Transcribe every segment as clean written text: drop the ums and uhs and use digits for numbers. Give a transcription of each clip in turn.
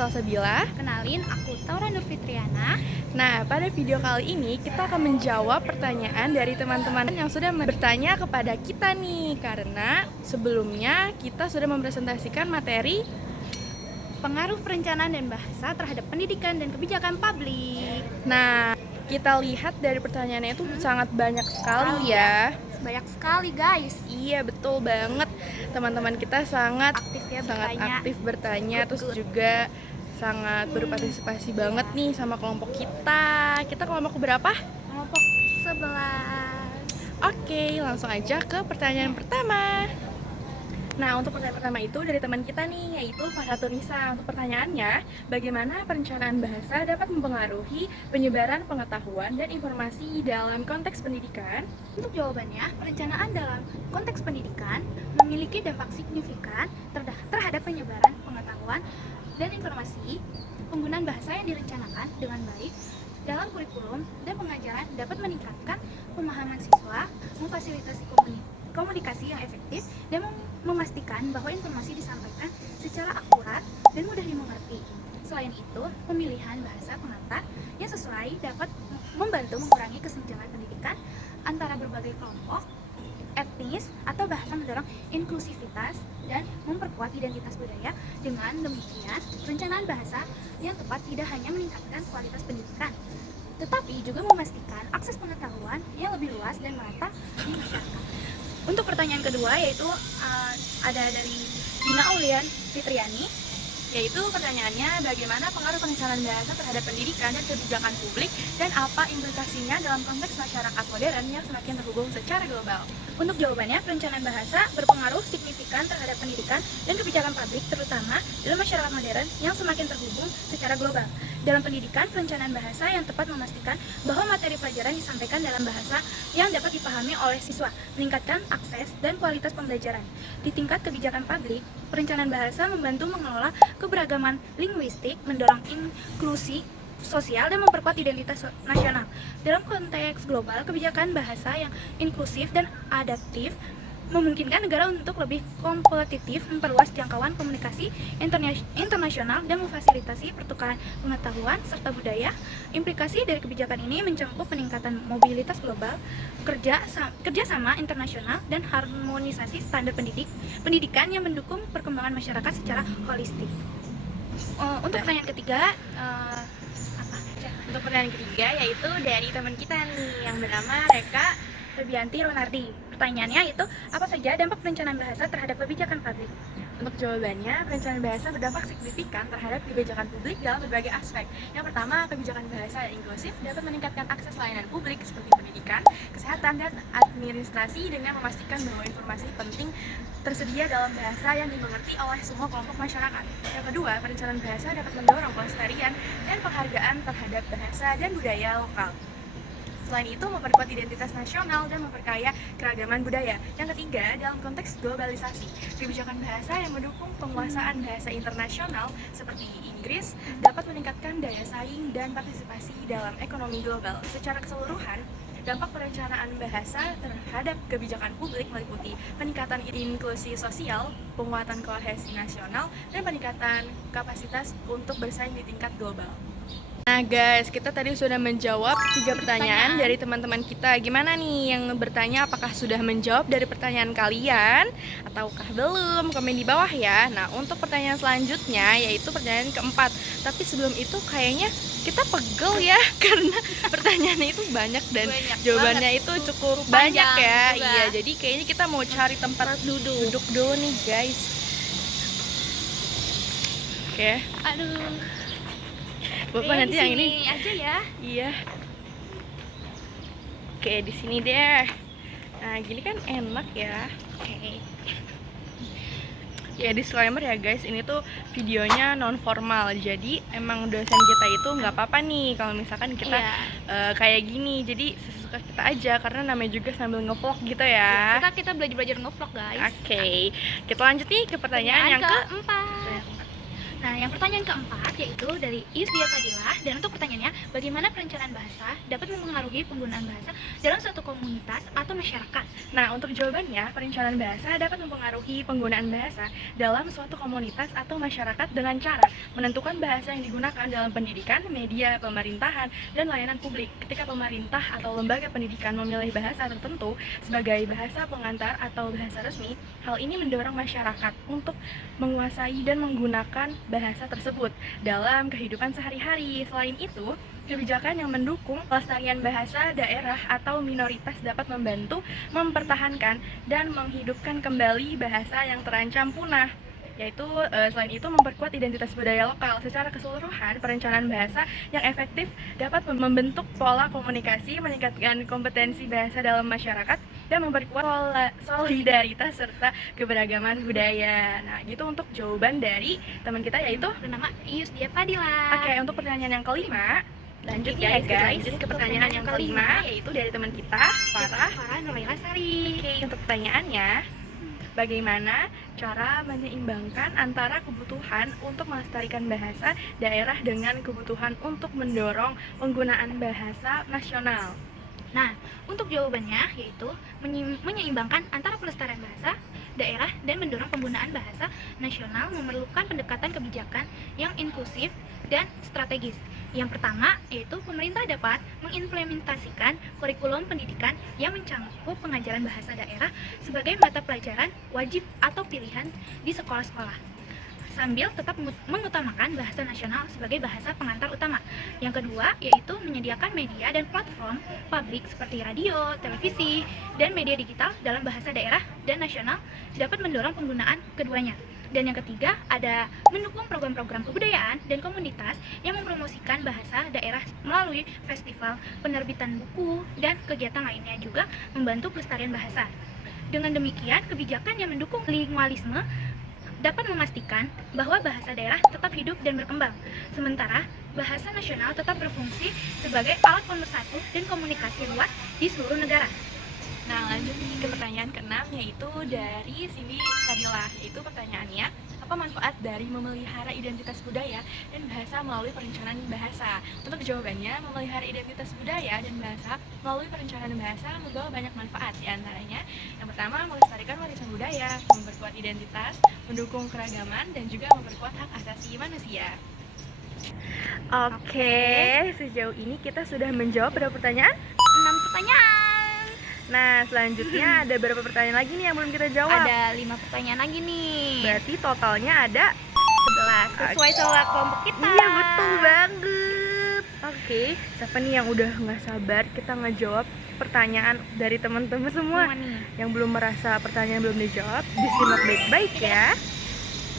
Salsabila. Kenalin, aku Taura Nurfitriana. Nah, pada video kali ini kita akan menjawab pertanyaan dari teman-teman yang sudah bertanya kepada kita nih. Karena sebelumnya kita sudah mempresentasikan materi Pengaruh perencanaan dan bahasa terhadap pendidikan dan kebijakan publik. Nah, kita lihat dari pertanyaannya itu sangat banyak sekali ya. Banyak sekali guys. Iya, betul banget. Teman-teman kita sangat bertanya. aktif bertanya, terus juga sangat berpartisipasi banget nih sama kelompok kita. Kita kelompok berapa? Kelompok 11. Oke, langsung aja ke pertanyaan pertama. Nah, untuk pertanyaan pertama itu dari teman kita nih, yaitu Farhatunisa. Untuk pertanyaannya, bagaimana perencanaan bahasa dapat mempengaruhi penyebaran pengetahuan dan informasi dalam konteks pendidikan? Untuk jawabannya, perencanaan dalam konteks pendidikan memiliki dampak signifikan terhadap penyebaran pengetahuan dan informasi. Penggunaan bahasa yang direncanakan dengan baik dalam kurikulum dan pengajaran dapat meningkatkan pemahaman siswa, memfasilitasi komunikasi yang efektif, dan memastikan bahwa informasi disampaikan secara akurat dan mudah dimengerti. Selain itu, pemilihan bahasa pengantar yang sesuai dapat membantu mengurangi kesenjangan pendidikan antara berbagai kelompok etnis atau bahkan mendorong inklusivitas dan memperkuat identitas budaya. Dengan demikian, perencanaan bahasa yang tepat tidak hanya meningkatkan kualitas pendidikan, tetapi juga memastikan akses pengetahuan yang lebih luas dan merata di masyarakat. Untuk pertanyaan kedua, yaitu ada dari Dina Aulian Fitriani, yaitu pertanyaannya, bagaimana pengaruh perencanaan bahasa terhadap pendidikan dan kebijakan publik, dan apa implikasinya dalam konteks masyarakat modern yang semakin terhubung secara global? Untuk jawabannya, perencanaan bahasa berpengaruh signifikan terhadap pendidikan dan kebijakan publik, terutama dalam masyarakat modern yang semakin terhubung secara global. Dalam pendidikan, perencanaan bahasa yang tepat memastikan bahwa materi pelajaran disampaikan dalam bahasa yang dapat dipahami oleh siswa, meningkatkan akses dan kualitas pembelajaran. Di tingkat kebijakan publik, perencanaan bahasa membantu mengelola keberagaman linguistik, mendorong inklusi sosial, dan memperkuat identitas nasional. Dalam konteks global, kebijakan bahasa yang inklusif dan adaptif memungkinkan negara untuk lebih kompetitif, memperluas jangkauan komunikasi internasional, dan memfasilitasi pertukaran pengetahuan serta budaya. Implikasi dari kebijakan ini mencakup peningkatan mobilitas global, kerjasama internasional, dan harmonisasi standar pendidikan yang mendukung perkembangan masyarakat secara holistik. Untuk pertanyaan ketiga, Untuk pertanyaan ketiga, yaitu dari teman kita nih yang bernama Reka Febianti Ronardi. Pertanyaannya itu, apa saja dampak perencanaan bahasa terhadap kebijakan publik? Untuk jawabannya, perencanaan bahasa berdampak signifikan terhadap kebijakan publik dalam berbagai aspek. Yang pertama, kebijakan bahasa yang inklusif dapat meningkatkan akses layanan publik seperti pendidikan, kesehatan, dan administrasi dengan memastikan bahwa informasi penting tersedia dalam bahasa yang dimengerti oleh semua kelompok masyarakat. Yang kedua, perencanaan bahasa dapat mendorong pelestarian dan penghargaan terhadap bahasa dan budaya lokal. Selain itu, memperkuat identitas nasional dan memperkaya keragaman budaya. Yang ketiga, dalam konteks globalisasi, kebijakan bahasa yang mendukung penguasaan bahasa internasional seperti Inggris dapat meningkatkan daya saing dan partisipasi dalam ekonomi global. Secara keseluruhan, dampak perencanaan bahasa terhadap kebijakan publik meliputi peningkatan inklusi sosial, penguatan kohesi nasional, dan peningkatan kapasitas untuk bersaing di tingkat global. Nah guys, kita tadi sudah menjawab 3 pertanyaan dari teman-teman kita. Gimana nih yang bertanya, apakah sudah menjawab dari pertanyaan kalian ataukah belum? Komen di bawah ya. Nah, untuk pertanyaan selanjutnya yaitu pertanyaan keempat. Tapi sebelum itu kayaknya kita pegel ya karena pertanyaannya itu banyak dan jawabannya itu cukup banyak ya. juga. Iya, jadi kayaknya kita mau cari tempat duduk dulu nih guys. Oke. Aduh, Bapak nanti yang ini aja ya. iya. Oke, di sini deh. Nah, gini kan enak ya. Oke. Ya, disclaimer ya guys, ini tuh videonya non formal. Jadi emang dosen kita itu nggak apa-apa nih kalau misalkan kita kayak gini. Jadi sesuka kita aja karena namanya juga sambil ngevlog gitu ya. Kita belajar ngevlog guys. Oke. Kita lanjut nih ke pertanyaan yang keempat. Nah, yang pertanyaan keempat yaitu dari Isdia Fadilah, dan untuk pertanyaannya, bagaimana perencanaan bahasa dapat mempengaruhi penggunaan bahasa dalam suatu komunitas atau masyarakat? Nah, untuk jawabannya, perencanaan bahasa dapat mempengaruhi penggunaan bahasa dalam suatu komunitas atau masyarakat dengan cara menentukan bahasa yang digunakan dalam pendidikan, media, pemerintahan, dan layanan publik. Ketika pemerintah atau lembaga pendidikan memilih bahasa tertentu sebagai bahasa pengantar atau bahasa resmi, hal ini mendorong masyarakat untuk menguasai dan menggunakan bahasa tersebut dalam kehidupan sehari-hari. Selain itu, kebijakan yang mendukung pelestarian bahasa daerah atau minoritas dapat membantu mempertahankan dan menghidupkan kembali bahasa yang terancam punah, yaitu selain itu memperkuat identitas budaya lokal. Secara keseluruhan, perencanaan bahasa yang efektif dapat membentuk pola komunikasi, meningkatkan kompetensi bahasa dalam masyarakat, dan memperkuat solidaritas serta keberagaman budaya. Nah, gitu untuk jawaban dari teman kita yaitu Bernama Isdia Fadilah. Oke, untuk pertanyaan yang kelima, lanjut Oke, ya guys, guys, lanjut ke ke pertanyaan yang kelima, yaitu dari teman kita, Farah. Farah Nuraila Sari. Oke, untuk pertanyaannya, bagaimana cara menyeimbangkan antara kebutuhan untuk melestarikan bahasa daerah dengan kebutuhan untuk mendorong penggunaan bahasa nasional? Nah, untuk jawabannya yaitu menyeimbangkan antara pelestarian bahasa daerah dan mendorong penggunaan bahasa nasional memerlukan pendekatan kebijakan yang inklusif dan strategis. Yang pertama yaitu pemerintah dapat mengimplementasikan kurikulum pendidikan yang mencakup pengajaran bahasa daerah sebagai mata pelajaran wajib atau pilihan di sekolah-sekolah, sambil tetap mengutamakan bahasa nasional sebagai bahasa pengantar utama. Yang kedua yaitu menyediakan media dan platform publik seperti radio, televisi, dan media digital dalam bahasa daerah dan nasional dapat mendorong penggunaan keduanya. Dan yang ketiga ada mendukung program-program kebudayaan dan komunitas yang mempromosikan bahasa daerah melalui festival, penerbitan buku, dan kegiatan lainnya juga membantu pelestarian bahasa. Dengan demikian, kebijakan yang mendukung lingualisme dapat memastikan bahwa bahasa daerah tetap hidup dan berkembang, sementara bahasa nasional tetap berfungsi sebagai alat pemersatu dan komunikasi luas di seluruh negara. Nah, lanjut nih ke pertanyaan keenam, yaitu dari Cindy Fadilah, yaitu pertanyaannya, apa manfaat dari memelihara identitas budaya dan bahasa melalui perencanaan bahasa? Untuk jawabannya, memelihara identitas budaya dan bahasa melalui perencanaan bahasa membawa banyak manfaat, diantaranya yang pertama, melestarikan warisan budaya, memperkuat identitas, mendukung keragaman, dan juga memperkuat hak asasi manusia. Oke, sejauh ini kita sudah menjawab berapa pertanyaan? 6 pertanyaan. Nah, selanjutnya ada berapa pertanyaan lagi nih yang belum kita jawab? Ada 5 pertanyaan lagi nih. Berarti totalnya ada 11 sesuai soal kelompok kita. Iya, betul banget. Oke, siapa nih yang udah nggak sabar kita ngejawab pertanyaan dari teman-teman semua nih. yang belum merasa pertanyaan belum dijawab, disimak baik-baik ya.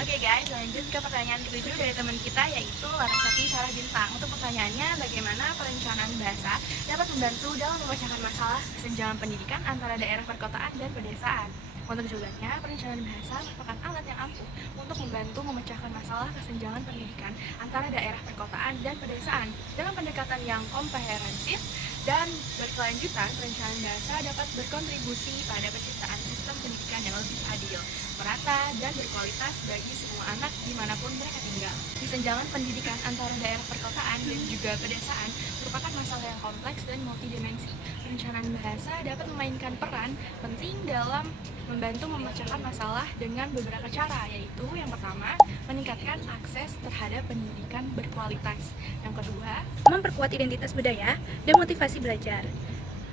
Oke guys, lanjut ke pertanyaan ketujuh dari teman kita yaitu Larasati Sarah Bintang. Untuk pertanyaannya, bagaimana perencanaan bahasa dapat membantu dalam memecahkan masalah kesenjangan pendidikan antara daerah perkotaan dan pedesaan? Untuk jawabannya, perencanaan bahasa merupakan alat yang ampuh untuk membantu memecahkan masalah kesenjangan pendidikan antara daerah perkotaan dan pedesaan. Dalam pendekatan yang komprehensif dan berkelanjutan, perencanaan bahasa dapat berkontribusi pada penciptaan sistem pendidikan yang lebih adil, merata, dan berkualitas bagi semua anak dimanapun mereka tinggal. Kesenjangan pendidikan antara daerah perkotaan dan juga pedesaan merupakan masalah yang kompleks dan multidimensi. Perencanaan bahasa dapat memainkan peran penting dalam membantu memecahkan masalah dengan beberapa cara, yaitu yang pertama, meningkatkan akses terhadap pendidikan berkualitas. Yang kedua, Memperkuat identitas budaya dan motivasi belajar.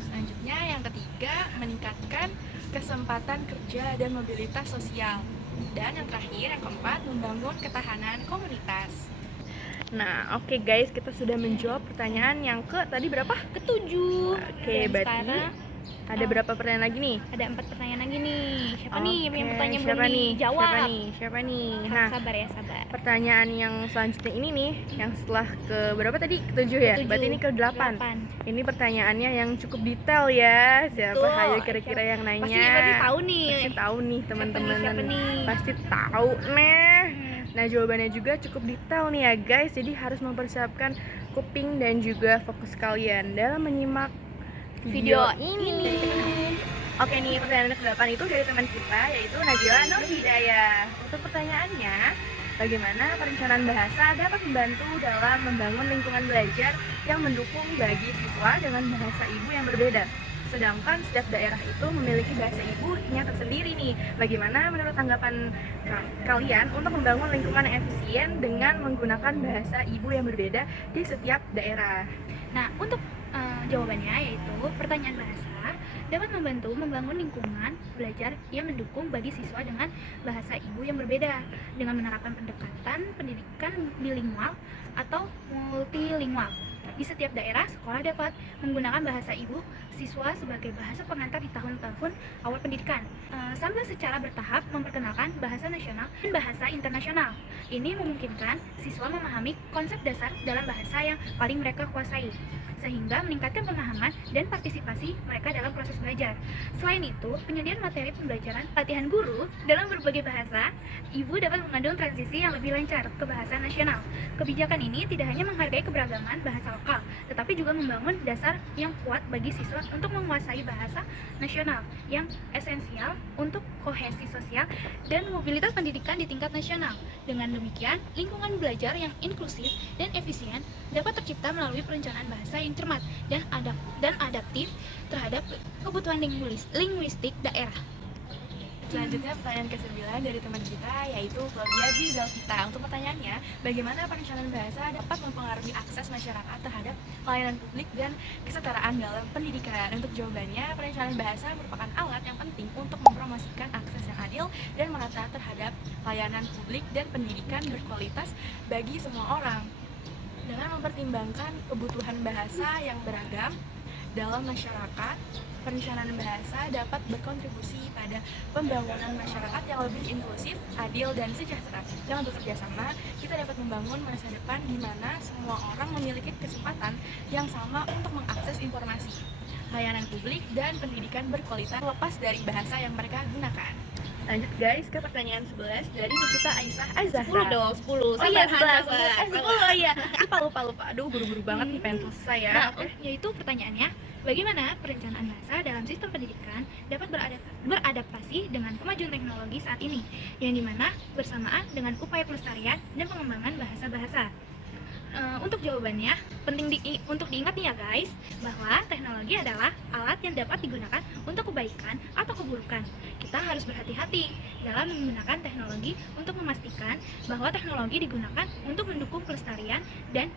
selanjutnya yang ketiga, meningkatkan kesempatan kerja dan mobilitas sosial. Dan yang terakhir, yang keempat, membangun ketahanan komunitas. Nah, oke guys, kita sudah menjawab pertanyaan yang tadi berapa? Ketujuh. Oke, Dan berarti sekarang ada berapa pertanyaan lagi nih? ada 4 pertanyaan lagi nih. Siapa nih yang Oke, pertanyaan siapa belum nih? dijawab? Siapa nih? Harus Nah, sabar ya, sabar. pertanyaan yang selanjutnya ini nih, yang setelah ke berapa tadi? Ketujuh ya? Ketujuh. Berarti ini ke 8. 8. Ini pertanyaannya yang cukup detail ya. Siapa Betul. hayo kira-kira yang nanya? Pasti tahu nih. Pasti tahu nih teman-teman. Siapa nih? Pasti tahu nih. Nah, jawabannya juga cukup detail nih ya guys. Jadi harus mempersiapkan kuping dan juga fokus kalian dalam menyimak video ini. Oke nih, pertanyaan ke-8 itu dari teman kita yaitu Najila Nur Hidayah. Untuk pertanyaannya, bagaimana perencanaan bahasa dapat membantu dalam membangun lingkungan belajar yang mendukung bagi siswa dengan bahasa ibu yang berbeda. Sedangkan setiap daerah itu memiliki bahasa ibunya tersendiri nih. Bagaimana menurut tanggapan kalian untuk membangun lingkungan yang efisien dengan menggunakan bahasa ibu yang berbeda di setiap daerah? Nah, untuk jawabannya yaitu pertanyaan bahasa dapat membantu membangun lingkungan belajar yang mendukung bagi siswa dengan bahasa ibu yang berbeda dengan menerapkan pendekatan pendidikan bilingual atau multilingual. Di setiap daerah, sekolah dapat menggunakan bahasa ibu siswa sebagai bahasa pengantar di tahun-tahun awal pendidikan, sambil secara bertahap memperkenalkan bahasa nasional dan bahasa internasional. Ini memungkinkan siswa memahami konsep dasar dalam bahasa yang paling mereka kuasai, sehingga meningkatkan pemahaman dan partisipasi mereka dalam proses belajar. Selain itu, penyediaan materi pembelajaran latihan guru dalam berbagai bahasa ibu dapat mengandung transisi yang lebih lancar ke bahasa nasional. Kebijakan ini tidak hanya menghargai keberagaman bahasa lokal, tetapi juga membangun dasar yang kuat bagi siswa untuk menguasai bahasa nasional yang esensial untuk kohesi sosial dan mobilitas pendidikan di tingkat nasional. Dengan demikian, lingkungan belajar yang inklusif dan efisien dapat tercipta melalui perencanaan bahasa yang cermat dan adaptif terhadap kebutuhan linguistik daerah. Selanjutnya pertanyaan ke-9 dari teman kita yaitu Claudia Bizalvita. Untuk pertanyaannya, bagaimana perencanaan bahasa dapat mempengaruhi akses masyarakat terhadap pelayanan publik dan kesetaraan dalam pendidikan? Untuk jawabannya, perencanaan bahasa merupakan alat yang penting untuk mempromosikan akses yang adil dan merata terhadap pelayanan publik dan pendidikan berkualitas bagi semua orang. Dengan mempertimbangkan kebutuhan bahasa yang beragam dalam masyarakat, perencanaan bahasa dapat berkontribusi pada pembangunan masyarakat yang lebih inklusif, adil, dan sejahtera. Dengan bekerja sama, kita dapat membangun masa depan di mana semua orang memiliki kesempatan yang sama untuk mengakses informasi, layanan publik, dan pendidikan berkualitas lepas dari bahasa yang mereka gunakan. Lanjut guys ke pertanyaan 11 dari Nikita Aisyah Azahra. 10 dong, 10. Oh iya, Sabar, 11. 10 ya. Lupa. Aduh, buru-buru banget nih pengen selesai ya. Nah, yaitu pertanyaannya, bagaimana perencanaan bahasa dalam sistem pendidikan dapat beradaptasi dengan kemajuan teknologi saat ini, yang dimana bersamaan dengan upaya pelestarian dan pengembangan bahasa-bahasa. Untuk jawabannya, penting untuk diingat nih ya guys, bahwa teknologi adalah alat yang dapat digunakan untuk kebaikan atau keburukan. Kita harus berhati-hati dalam menggunakan teknologi untuk memastikan bahwa teknologi digunakan untuk mendukung pelestarian dan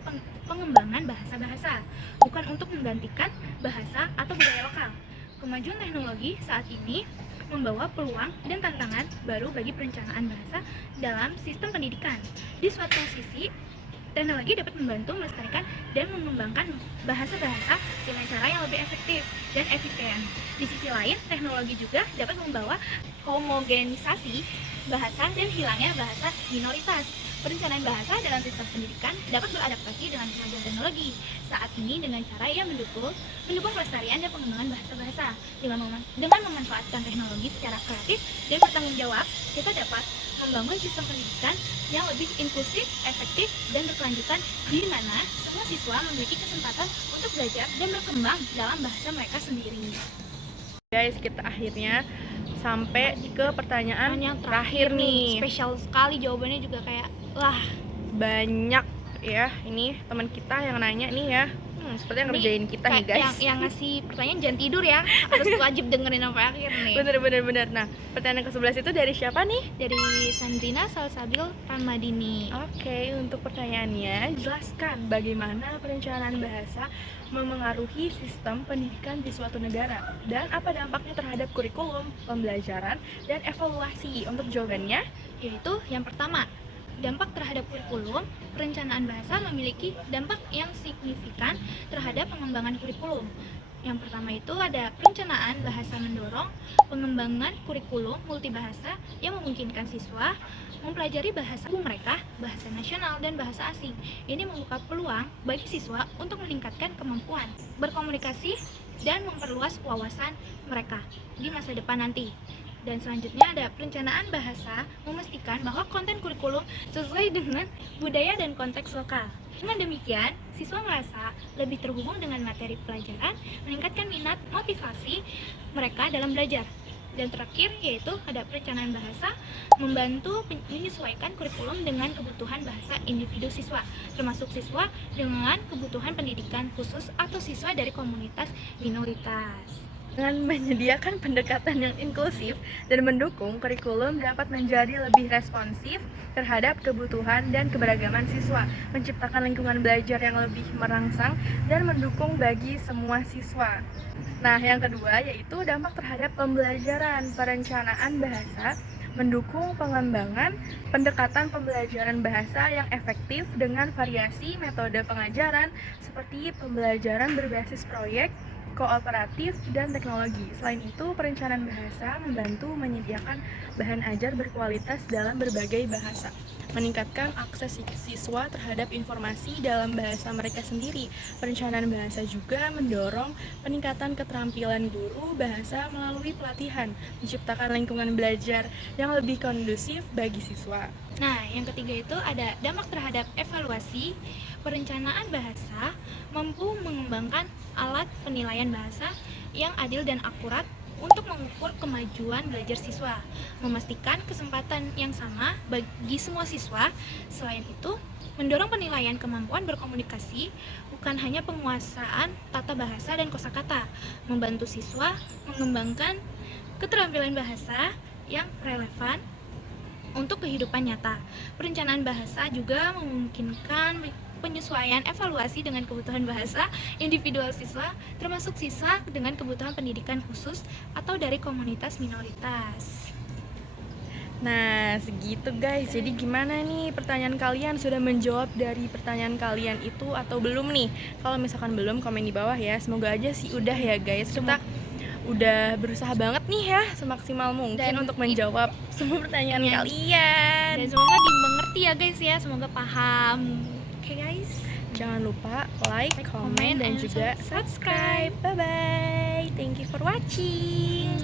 pengembangan bahasa-bahasa, bukan untuk menggantikan bahasa atau budaya lokal. Kemajuan teknologi saat ini membawa peluang dan tantangan baru bagi perencanaan bahasa dalam sistem pendidikan. Di suatu sisi, teknologi dapat membantu melestarikan dan mengembangkan bahasa-bahasa dengan cara yang lebih efektif dan efisien. Di sisi lain, teknologi juga dapat membawa homogenisasi bahasa dan hilangnya bahasa minoritas. Perencanaan bahasa dalam sistem pendidikan dapat beradaptasi dengan kemajuan teknologi saat ini dengan cara yang mendukung pelestarian dan pengembangan bahasa-bahasa. Dengan memanfaatkan teknologi secara kreatif dan bertanggung jawab, kita dapat membangun sistem pendidikan yang lebih inklusif, efektif, dan berkelanjutan, di mana semua siswa memiliki kesempatan untuk belajar dan berkembang dalam bahasa mereka sendiri. Guys, kita akhirnya sampai ke pertanyaan yang terakhir nih. Spesial sekali jawabannya juga kayak banyak ya. Ini teman kita yang nanya nih ya. Sepertinya ngerjain kita nih guys. Yang ngasih pertanyaan jangan tidur ya, harus wajib dengerin sampai akhir nih. Bener. Nah, pertanyaan ke-11 itu dari siapa nih? Dari Sandrina Salsabil Ramadini. Oke, untuk pertanyaannya, jelaskan bagaimana perencanaan bahasa memengaruhi sistem pendidikan di suatu negara dan apa dampaknya terhadap kurikulum, pembelajaran, dan evaluasi. Untuk jawabannya, yaitu yang pertama, dampak terhadap kurikulum. Perencanaan bahasa memiliki dampak yang signifikan terhadap pengembangan kurikulum. Yang pertama itu ada perencanaan bahasa mendorong pengembangan kurikulum multibahasa yang memungkinkan siswa mempelajari bahasa ibu mereka, bahasa nasional, dan bahasa asing. Ini membuka peluang bagi siswa untuk meningkatkan kemampuan berkomunikasi dan memperluas wawasan mereka di masa depan nanti. Dan selanjutnya ada perencanaan bahasa memastikan bahwa konten kurikulum sesuai dengan budaya dan konteks lokal. Dengan demikian, siswa merasa lebih terhubung dengan materi pelajaran, meningkatkan minat motivasi mereka dalam belajar. Dan terakhir yaitu ada perencanaan bahasa, membantu menyesuaikan kurikulum dengan kebutuhan bahasa individu siswa, termasuk siswa dengan kebutuhan pendidikan khusus atau siswa dari komunitas minoritas. Dengan menyediakan pendekatan yang inklusif dan mendukung, kurikulum dapat menjadi lebih responsif terhadap kebutuhan dan keberagaman siswa, menciptakan lingkungan belajar yang lebih merangsang dan mendukung bagi semua siswa. Nah, yang kedua yaitu dampak terhadap pembelajaran. Perencanaan bahasa mendukung pengembangan pendekatan pembelajaran bahasa yang efektif dengan variasi metode pengajaran seperti pembelajaran berbasis proyek, kooperatif, dan teknologi. Selain itu, perencanaan bahasa membantu menyediakan bahan ajar berkualitas dalam berbagai bahasa, meningkatkan akses siswa terhadap informasi dalam bahasa mereka sendiri. Perencanaan bahasa juga mendorong peningkatan keterampilan guru bahasa melalui pelatihan, menciptakan lingkungan belajar yang lebih kondusif bagi siswa. Nah, yang ketiga itu ada dampak terhadap evaluasi. Perencanaan bahasa mampu mengembangkan alat penilaian bahasa yang adil dan akurat untuk mengukur kemajuan belajar siswa, memastikan kesempatan yang sama bagi semua siswa. Selain itu, mendorong penilaian kemampuan berkomunikasi, bukan hanya penguasaan tata bahasa dan kosakata, membantu siswa mengembangkan keterampilan bahasa yang relevan untuk kehidupan nyata. Perencanaan bahasa juga memungkinkan penyesuaian evaluasi dengan kebutuhan bahasa individual siswa, termasuk siswa dengan kebutuhan pendidikan khusus atau dari komunitas minoritas. Nah, segitu guys. Jadi gimana nih pertanyaan kalian? Sudah menjawab dari pertanyaan kalian itu atau belum nih? Kalau misalkan belum, komen di bawah ya. Semoga aja sih udah ya guys. Kita udah berusaha banget nih ya semaksimal mungkin untuk menjawab semua pertanyaan kalian. Dan semoga dimengerti ya guys ya, semoga paham. Oke guys, Jangan lupa like, comment, dan juga subscribe. Bye bye. Thank you for watching.